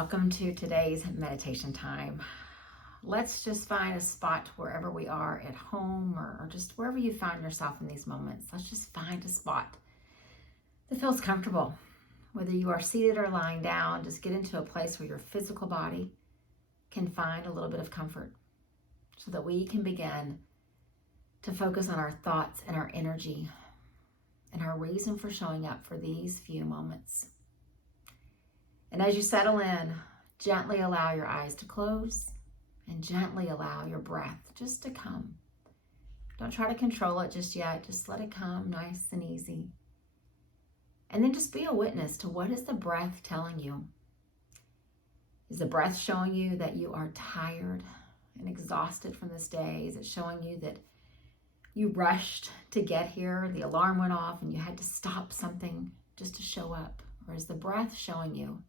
Welcome to today's meditation time. Let's just find a spot wherever we are at home or just wherever you find yourself in these moments. Let's just find a spot that feels comfortable. Whether you are seated or lying down, just get into a place where your physical body can find a little bit of comfort so that we can begin to focus on our thoughts and our energy and our reason for showing up for these few moments. And as you settle in, gently allow your eyes to close and gently allow your breath just to come. Don't try to control it just yet. Just let it come nice and easy. And then just be a witness to what is the breath telling you. Is the breath showing you that you are tired and exhausted from this day? Is it showing you that you rushed to get here, the alarm went off, and you had to stop something just to show up? Or is the breath showing you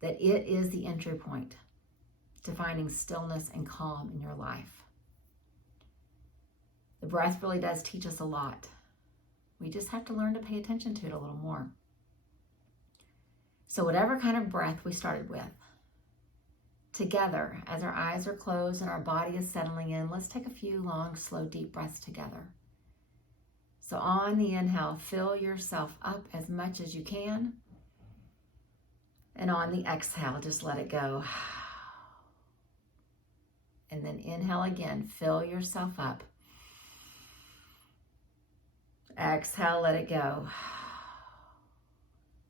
that it is the entry point to finding stillness and calm in your life? The breath really does teach us a lot. We just have to learn to pay attention to it a little more. So whatever kind of breath we started with, together, as our eyes are closed and our body is settling in, let's take a few long, slow, deep breaths together. So on the inhale, fill yourself up as much as you can. And on the exhale, just let it go. And then inhale again, fill yourself up. Exhale, let it go.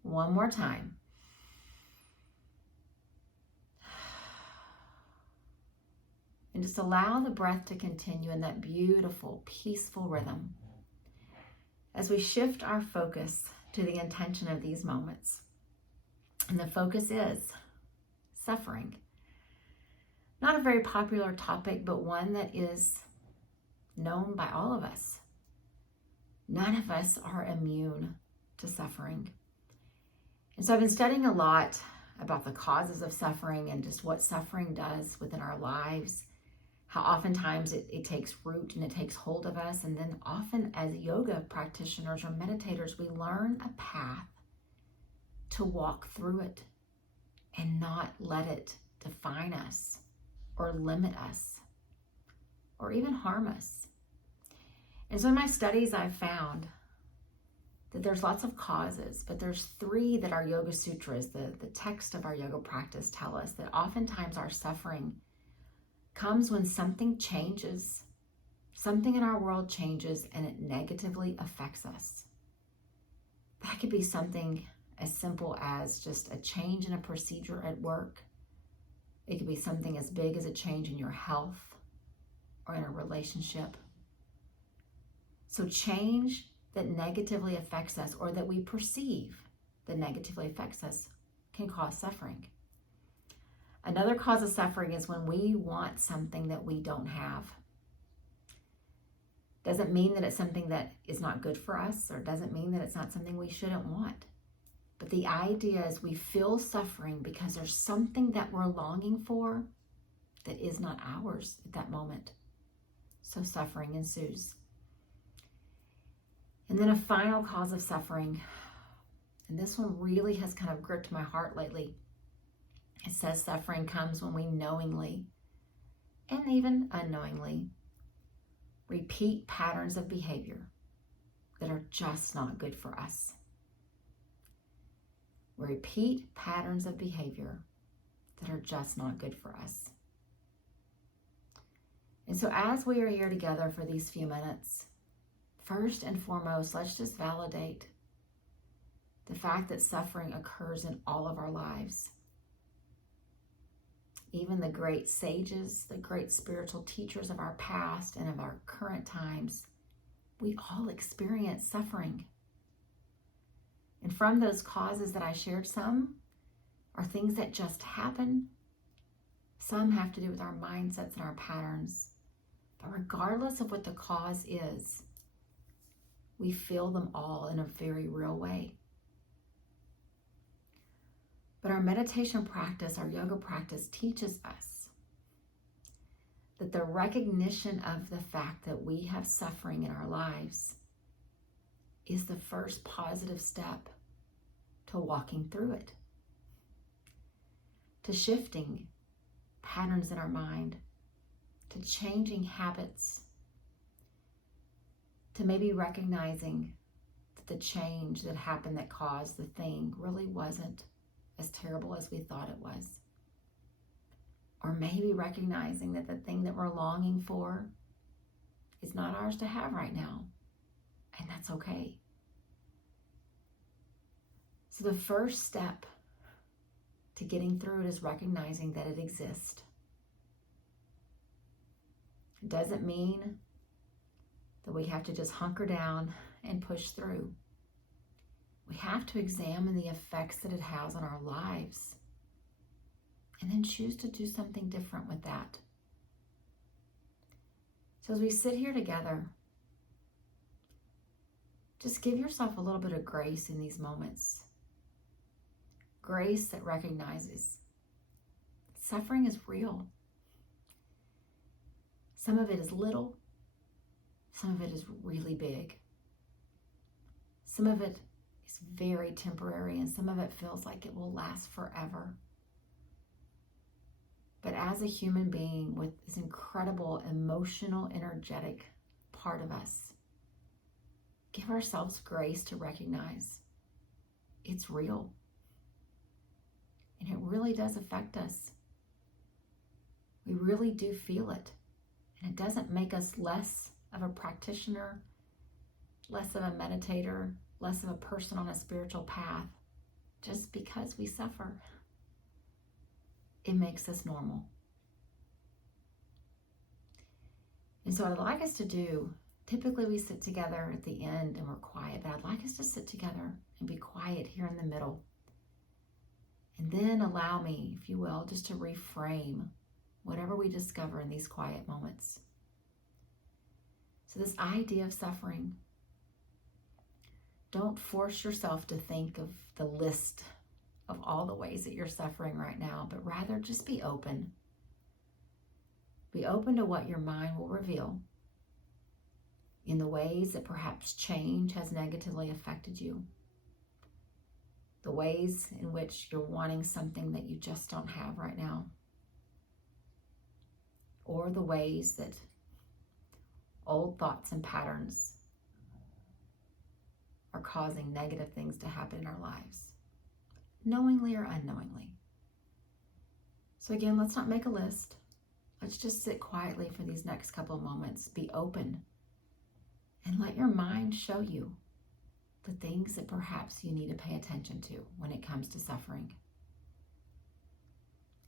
One more time. And just allow the breath to continue in that beautiful, peaceful rhythm as we shift our focus to the intention of these moments. And the focus is suffering. Not a very popular topic, but one that is known by all of us. None of us are immune to suffering. And so I've been studying a lot about the causes of suffering and just what suffering does within our lives, how oftentimes it takes root and it takes hold of us. And then often as yoga practitioners or meditators, we learn a path to walk through it and not let it define us or limit us or even harm us. And so in my studies, I've found that there's lots of causes, but there's three that our yoga sutras, the text of our yoga practice, tell us that oftentimes our suffering comes when something changes, something in our world changes, and it negatively affects us. That could be something as simple as just a change in a procedure at work. It could be something as big as a change in your health or in a relationship. So change that negatively affects us or that we perceive that negatively affects us can cause suffering. Another cause of suffering is when we want something that we don't have. Doesn't mean that it's something that is not good for us, or doesn't mean that it's not something we shouldn't want. But the idea is we feel suffering because there's something that we're longing for that is not ours at that moment. So suffering ensues. And then a final cause of suffering, and this one really has kind of gripped my heart lately. It says suffering comes when we knowingly and even unknowingly repeat patterns of behavior that are just not good for us. We repeat patterns of behavior that are just not good for us. And so as we are here together for these few minutes, first and foremost, let's just validate the fact that suffering occurs in all of our lives. Even the great sages, the great spiritual teachers of our past and of our current times, we all experience suffering. And from those causes that I shared, some are things that just happen. Some have to do with our mindsets and our patterns. But regardless of what the cause is, we feel them all in a very real way. But our meditation practice, our yoga practice teaches us that the recognition of the fact that we have suffering in our lives is the first positive step to walking through it. to shifting patterns in our mind, to changing habits, to maybe recognizing that the change that happened that caused the thing really wasn't as terrible as we thought it was. Or maybe recognizing that the thing that we're longing for is not ours to have right now, and that's okay. So the first step to getting through it is recognizing that it exists. It doesn't mean that we have to just hunker down and push through. We have to examine the effects that it has on our lives and then choose to do something different with that. So as we sit here together, just give yourself a little bit of grace in these moments. Grace that recognizes suffering is real. Some of it is little, some of it is really big. Some of it is very temporary, and some of it feels like it will last forever. But as a human being with this incredible emotional, energetic part of us, give ourselves grace to recognize it's real. And it really does affect us. We really do feel it. And it doesn't make us less of a practitioner, less of a meditator, less of a person on a spiritual path, just because we suffer. It makes us normal. And so what I'd like us to do, typically we sit together at the end and we're quiet, but I'd like us to sit together and be quiet here in the middle. And then allow me, if you will, just to reframe whatever we discover in these quiet moments. So this idea of suffering, don't force yourself to think of the list of all the ways that you're suffering right now, but rather just be open. Be open to what your mind will reveal in the ways that perhaps change has negatively affected you. The ways in which you're wanting something that you just don't have right now. Or the ways that old thoughts and patterns are causing negative things to happen in our lives, knowingly or unknowingly. So again, let's not make a list. Let's just sit quietly for these next couple of moments. Be open and let your mind show you the things that perhaps you need to pay attention to when it comes to suffering.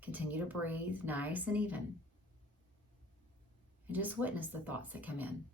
Continue to breathe nice and even. And just witness the thoughts that come in.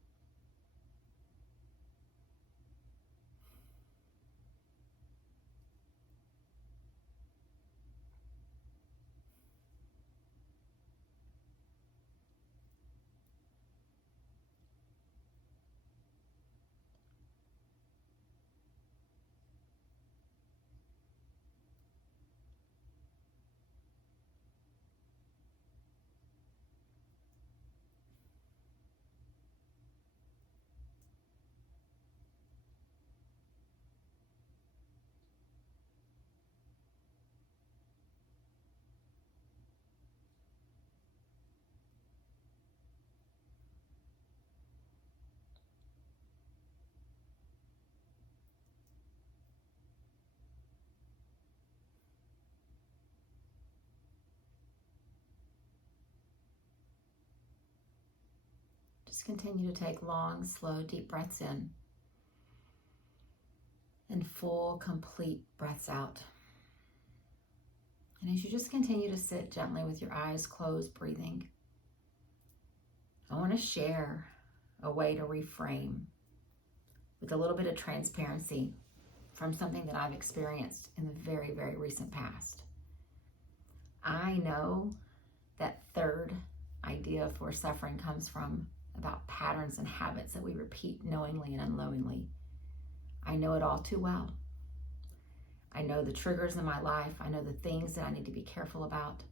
Just continue to take long, slow, deep breaths in and full, complete breaths out. And as you just continue to sit gently with your eyes closed, breathing, I want to share a way to reframe with a little bit of transparency from something that I've experienced in the very, very recent past. I know that third idea of where suffering comes from, about patterns and habits that we repeat knowingly and unknowingly. I know it all too well. I know the triggers in my life. I know the things that I need to be careful about.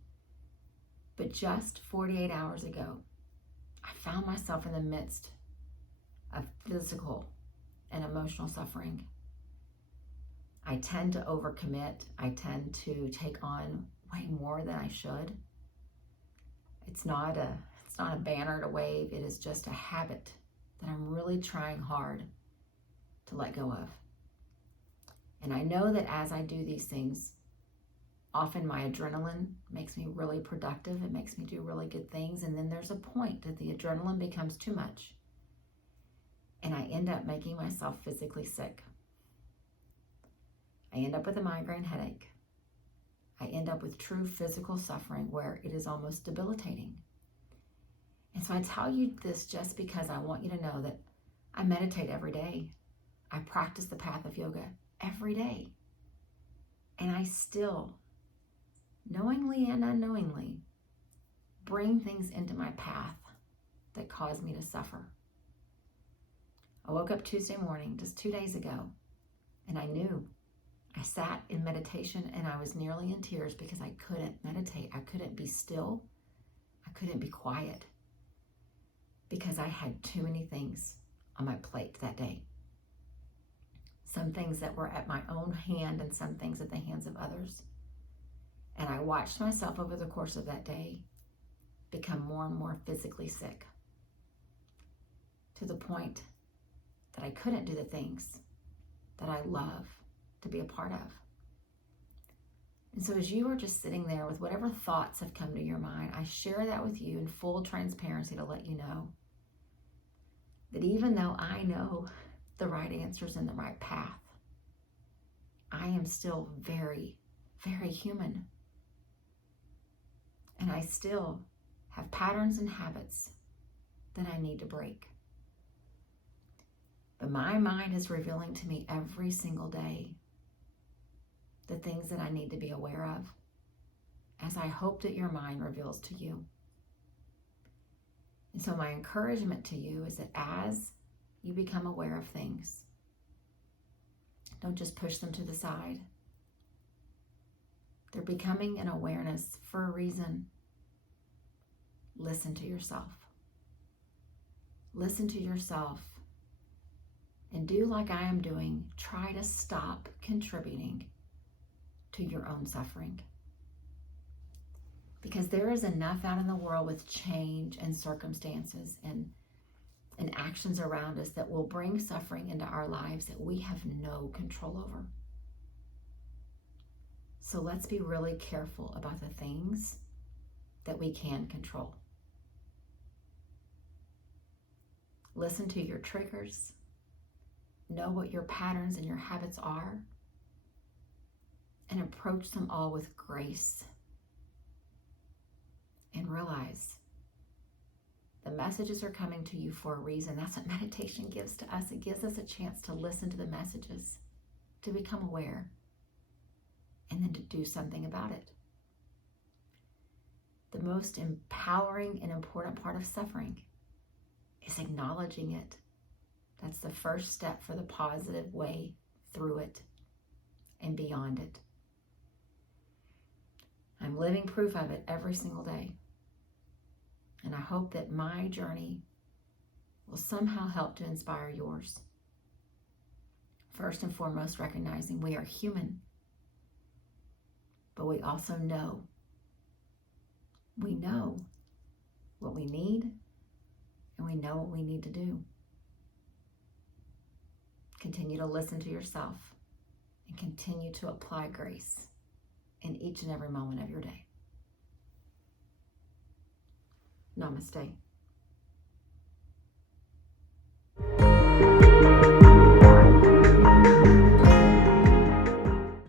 But just 48 hours ago, I found myself in the midst of physical and emotional suffering. I tend to overcommit. I tend to take on way more than I should. It's not a banner to wave. It is just a habit that I'm really trying hard to let go of. And I know that as I do these things, often my adrenaline makes me really productive. It makes me do really good things. And then there's a point that the adrenaline becomes too much. And I end up making myself physically sick. I end up with a migraine headache. I end up with true physical suffering where it is almost debilitating. And so I tell you this just because I want you to know that I meditate every day. I practice the path of yoga every day. And I still, knowingly and unknowingly, bring things into my path that cause me to suffer. I woke up Tuesday morning, just 2 days ago, and I knew. I sat in meditation and I was nearly in tears because I couldn't meditate. I couldn't be still. I couldn't be quiet because I had too many things on my plate that day. Some things that were at my own hand and some things at the hands of others. And I watched myself over the course of that day become more and more physically sick to the point that I couldn't do the things that I love to be a part of. And so as you are just sitting there with whatever thoughts have come to your mind, I share that with you in full transparency to let you know that even though I know the right answers and the right path, I am still very, very human. And I still have patterns and habits that I need to break. But my mind is revealing to me every single day the things that I need to be aware of, as I hope that your mind reveals to you. And so my encouragement to you is that as you become aware of things, don't just push them to the side. They're becoming an awareness for a reason. Listen to yourself. Listen to yourself and do like I am doing. Try to stop contributing to your own suffering. Because there is enough out in the world with change and circumstances and actions around us that will bring suffering into our lives that we have no control over. So let's be really careful about the things that we can control. Listen to your triggers. Know what your patterns and your habits are. And approach them all with grace. And realize the messages are coming to you for a reason. That's what meditation gives to us. It gives us a chance to listen to the messages, to become aware, and then to do something about it. The most empowering and important part of suffering is acknowledging it. That's the first step for the positive way through it and beyond it. I'm living proof of it every single day. And I hope that my journey will somehow help to inspire yours. First and foremost, recognizing we are human, but we also know. We know what we need, and we know what we need to do. Continue to listen to yourself and continue to apply grace in each and every moment of your day. Namaste.